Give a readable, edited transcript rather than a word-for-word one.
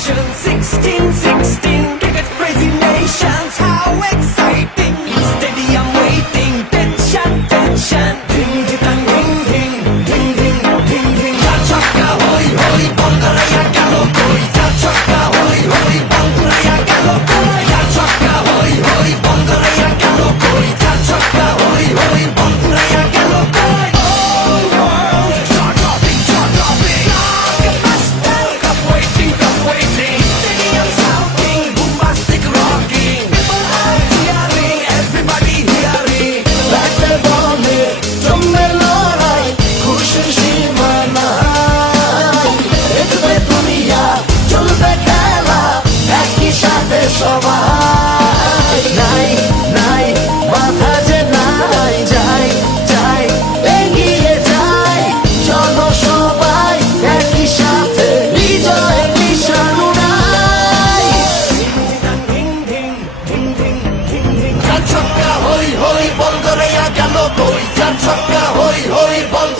16, 16, cricket crazy nations. How exciting! Stadium waiting, tension, tension. Ding, ding, ding, ding, ding, ding, ding, ding. Ja chakka, hoi, hoi, Bangalaya galo koi. Ja chakka, hoi, hoi, Bangalaya galo koi. Ja chakka, hoi, hoi, Bangalaya galo koi. Ja chakka, hoi, hoi, Bangalaya galo koi. Oh, world, jaw dropping, jaw dropping. Blockbuster, cup waiting, cup waiting. Stadium shouting, bombastic rocking. People are cheering, everybody hearing. ব্যাটের বলে জমবে লড়াই, খুশির সীমা নাই। দেখবে দুনিয়া, চলবে খেলা, একই সাথে সবাই। নাই নাই বাধা যে নাই, যাই যাই এগিয়ে যাই। চলো সবাই একই সাথে, বিজয় নিশান উড়াই। Ding, ding, ding, ding, ding, ding. চার ছক্কা হই হই বল গড়াইয়া গেল কই, চার ছক্কা হই হই বল